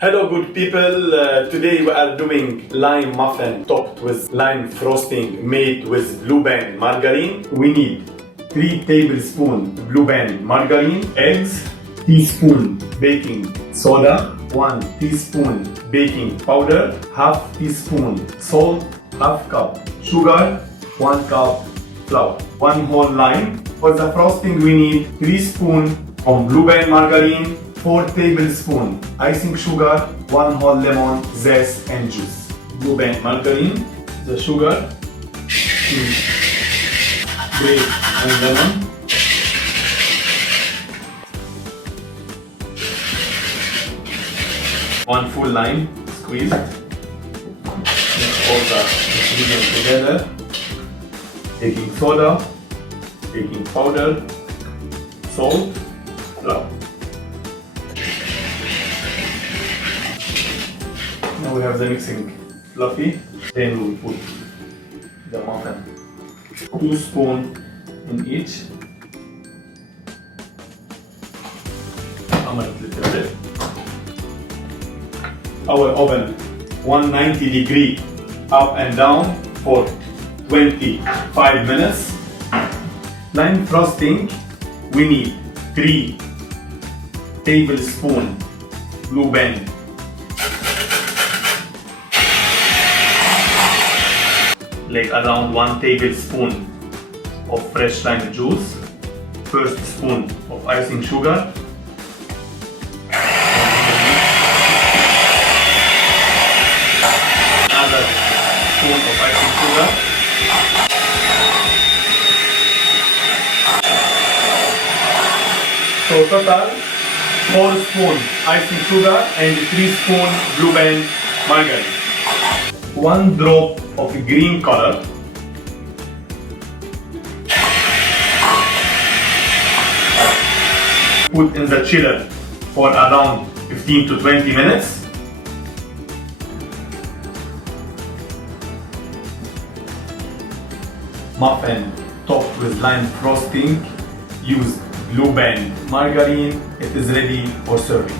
Hello good people, today we are doing lime muffin topped with lime frosting made with Blue Band margarine. We need 3 tablespoons Blue Band margarine, eggs, teaspoon baking soda, 1 teaspoon baking powder, half teaspoon salt, half cup sugar, 1 cup flour, 1 whole lime. For the frosting we need 3 spoons of Blue Band margarine, 4 tablespoons icing sugar, 1 whole lemon, zest and juice. Blue Band margarine, the sugar, grape and lemon, one full lime squeezed. Mix all the ingredients together. Baking soda, baking powder, salt, flour. Now we have the mixing fluffy. Then we put the muffin. 2 spoons in each. Hammer it a little bit. Our oven 190 degree up and down for 25 minutes. Lime frosting, we need 3 tablespoons Blue Band, like around 1 tablespoon of fresh lime juice, first spoon of icing sugar, another spoon of icing sugar, so total 4 spoons icing sugar and 3 spoons Blue Band margarine. 1 drop of green color, put in the chiller for around 15 to 20 minutes. Muffin topped with lime frosting, use Blue Band margarine. It is ready for serving.